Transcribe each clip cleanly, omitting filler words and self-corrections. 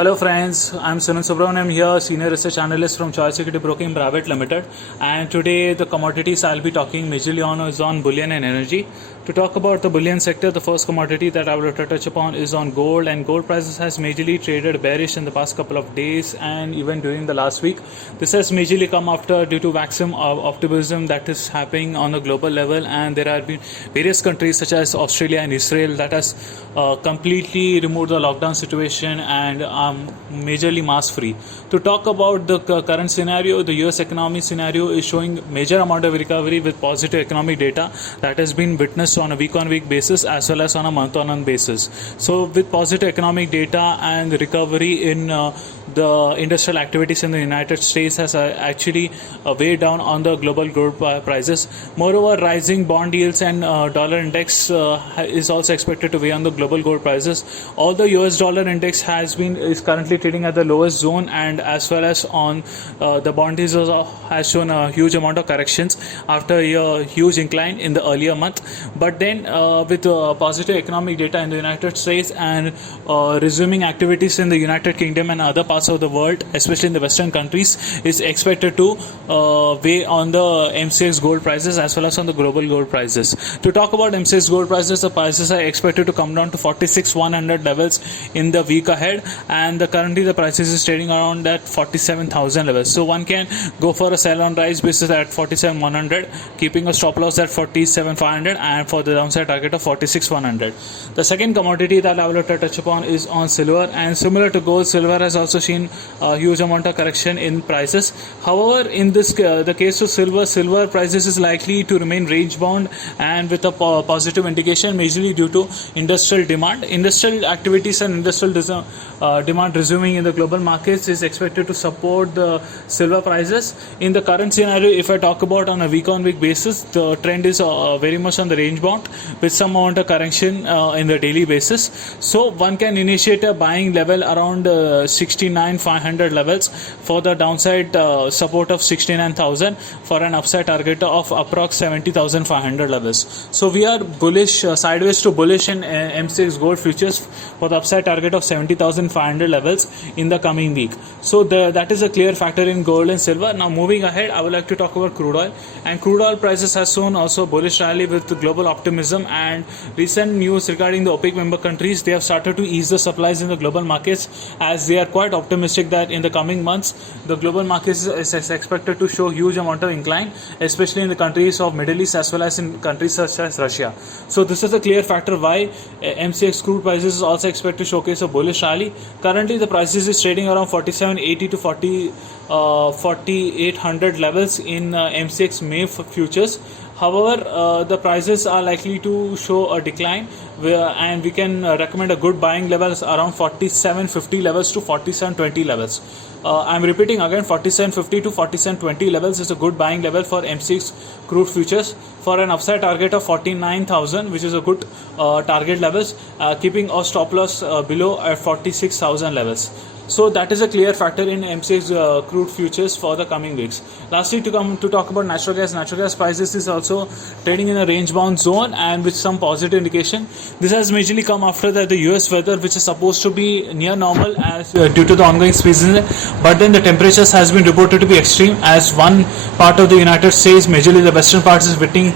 Hello friends, I'm Sunandh Subhramaniam here, Senior Research Analyst from Choice Equity Broking Private Limited, and today the commodities I'll be talking majorly on is on bullion and energy. To talk about the bullion sector, the first commodity that I will touch upon is on gold, and gold prices has majorly traded bearish in the past couple of days and even during the last week. This has majorly come after due to maximum optimism that is happening on a global level, and there have been various countries such as Australia and Israel that has completely removed the lockdown situation and majorly mask free. To talk about the current scenario, the US economy scenario is showing major amount of recovery with positive economic data that has been witnessed on a week on week basis as well as on a month on month basis. So with positive economic data and recovery in the industrial activities in the United States has actually weighed down on the global gold prices. Moreover, rising bond yields and dollar index is also expected to weigh on the global gold prices. Although US dollar index is currently trading at the lowest zone, and as well as on the bond yields has shown a huge amount of corrections after a huge incline in the earlier month. But then with positive economic data in the United States and resuming activities in the United Kingdom and other parts of the world, especially in the Western countries, is expected to weigh on the MCX gold prices as well as on the global gold prices. To talk about MCX gold prices, the prices are expected to come down to 46,100 levels in the week ahead, and currently the prices is trading around that 47,000 levels. So one can go for a sell on rise basis at 47,100, keeping a stop loss at 47,500, and for the downside target of 46,100. The second commodity that I will touch upon is on silver, and similar to gold, silver has also seen a huge amount of correction in prices. However, in this the case of silver prices is likely to remain range bound and with a positive indication, majorly due to industrial demand. Industrial activities and industrial demand resuming in the global markets is expected to support the silver prices. In the current scenario, if I talk about on a week on week basis, the trend is very much on the range bound with some amount of correction in the daily basis. So one can initiate a buying level around 69,500 levels for the downside support of 69,000 for an upside target of approx 70,500 levels. So we are bullish, sideways to bullish in MCX gold futures for the upside target of 70,500 levels in the coming week. So that is a clear factor in gold and silver. Now moving ahead, I would like to talk about crude oil, and crude oil prices has shown also bullish rally with the global optimism and recent news regarding the OPEC member countries. They have started to ease the supplies in the global markets as they are quite optimistic that in the coming months the global markets is expected to show huge amount of incline, especially in the countries of Middle East as well as in countries such as Russia. So this is a clear factor why MCX crude prices is also expected to showcase a bullish rally. Currently the prices is trading around 4780 to 4800 levels in MCX May futures. However, the prices are likely to show a decline, and we can recommend a good buying levels around 4750 levels to 4720 levels. I'm repeating again, 4750 to 4720 levels is a good buying level for MCX crude futures for an upside target of 49,000, which is a good target levels, keeping a stop loss below at 46,000 levels. So that is a clear factor in MCX crude futures for the coming weeks. Lastly, to talk about natural gas prices is also trading in a range bound zone and with some positive indication. This has majorly come after that the US weather, which is supposed to be near normal as due to the ongoing season, but then the temperatures has been reported to be extreme, as one part of the United States, majorly the western parts, is witnessing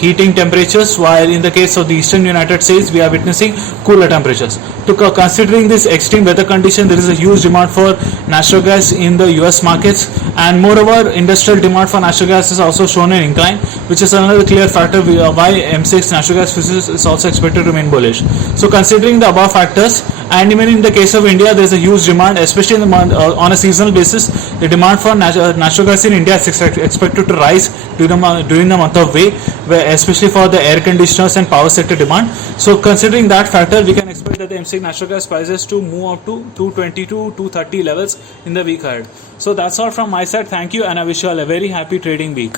heating temperatures, while in the case of the eastern United States we are witnessing cooler temperatures. Considering this extreme weather condition, there is a huge demand for natural gas in the US markets, and moreover industrial demand for natural gas is also shown an incline, which is another clear factor why MCX natural gas futures is also expected to remain bullish. So considering the above factors, and even in the case of India, there is a huge demand, especially in the month, on a seasonal basis. The demand for natural gas in India is expected to rise during the month of May, especially for the air conditioners and power sector demand. So considering that factor, we can expect that the MCX natural gas prices to move up to 220 to 230 levels in the week ahead. So that's all from my side. Thank you, and I wish you all a very happy trading week.